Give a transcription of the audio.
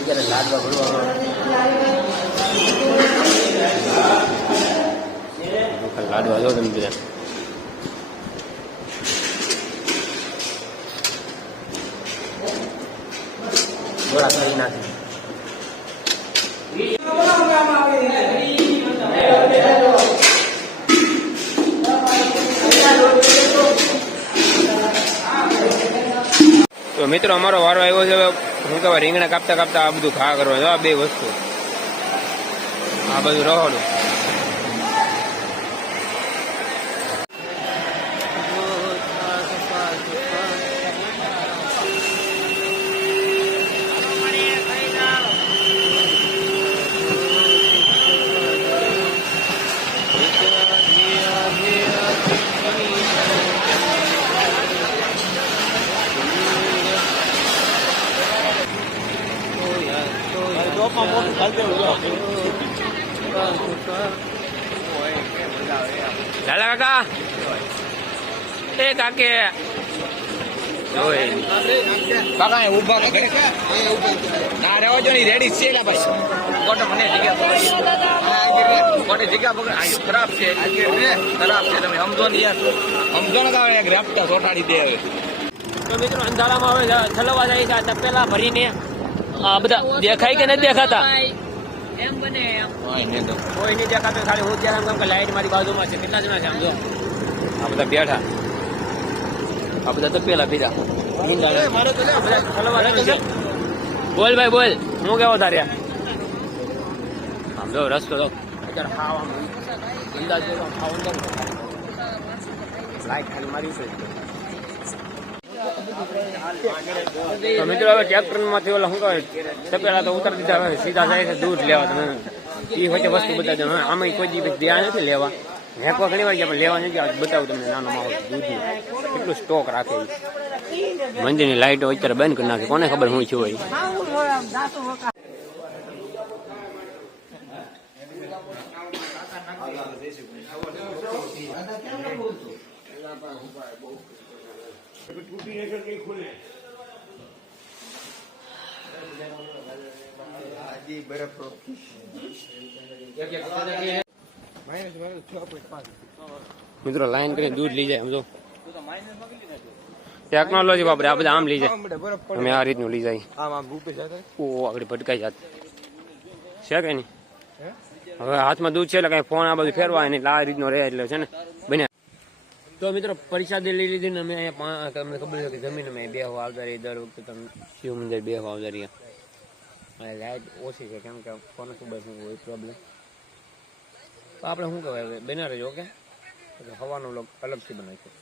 અત્યારે લાડવા ભરવામાં લાડવા જો તમે બધા થોડા કરી નાખી. તો મિત્રો અમારો વારો આવ્યો છે. શું કહેવાય, રીંગણા કાપતા કાપતા આ બધું ખા કરવાનું. આ બે વસ્તુ, આ બધું રહોડું. લાલા કાકા, એ કાકે કાકા ઉભા ના રહેવા જો ની રેડી છે ખોટો મને ખોટી જગ્યા પકડ ખરાબ છે ખરાબ છે. તમે સમજો ને યાર, સમજો ને કાકા એક રેપટા ચોટાડી દે. હવે તો મિત્રો અંધારામાં હવે છલવા જાય છે. આ તપેલા ભરીને આ બધા દેખાય કે નથી દેખાતા? એમ બને કોઈ નહીં દેખાતો. ખાલી હું ત્યાં કેમ કે લાઈટ મારી બાજુમાં છે. કેટલા જણા છે આમ જો, આ બધા બેઠા, આ બધા તપેલા પીધા. બોલ ભાઈ બોલ, હું કેવો તાર્યા? આમ જો રસ્તો જો અત્યારે ખાવા અંદાજ લાઈટ ખાલી મારી છે. તો મિત્રો હવે ટ્રેક્ટર માંથી ઓલા શું કહે તપેલા તો ઉતારી દીધા. હવે સીધા જાય છે દૂધ લેવા. તમે એ વચ્ચે વસ્તુ બતાવજો. આમાં કોઈ દી ધ્યાન નથી લેવા. હેકવા ઘણી વાર ગયા પણ લેવા નથી. બતાવું તમને નાનો માહોલ દૂધનું કેટલું સ્ટોક રાખે. મંદિરની લાઈટો અત્યારે બંધ કરી નાખે. કોને ખબર શું થયું હોય. મિત્રો લાઈન કરીને દૂધ લઈ જાય. સમજો ટેકનોલોજી વાપરે. આ બધા આમ લઈ જાય. અમે આ રીતનું લઈ જાય. ઓ આગળ ભટકાઈ જાત છે કે નહીં? હવે હાથમાં દૂધ છે એટલે કઈ ફોન આ બધું ફેરવાય નહીં. આ રીતનો રહે એટલે છે ને બને. તો મિત્રો પરીક્ષા લઈ લીધી ને અમે અહીંયા તમને ખબર છે કે જમીન અમે બેહવા આવતા રહીએ. દર વખતે તમે શિવ મંદિર બેહવા આવતા રહીએ. અને લાઇટ ઓછી છે કેમ કે કોને ખબર શું હોય પ્રોબ્લેમ. તો આપણે શું કહેવાય બના રહેજો. ઓકે, હવાનું અલગથી બનાવીશું.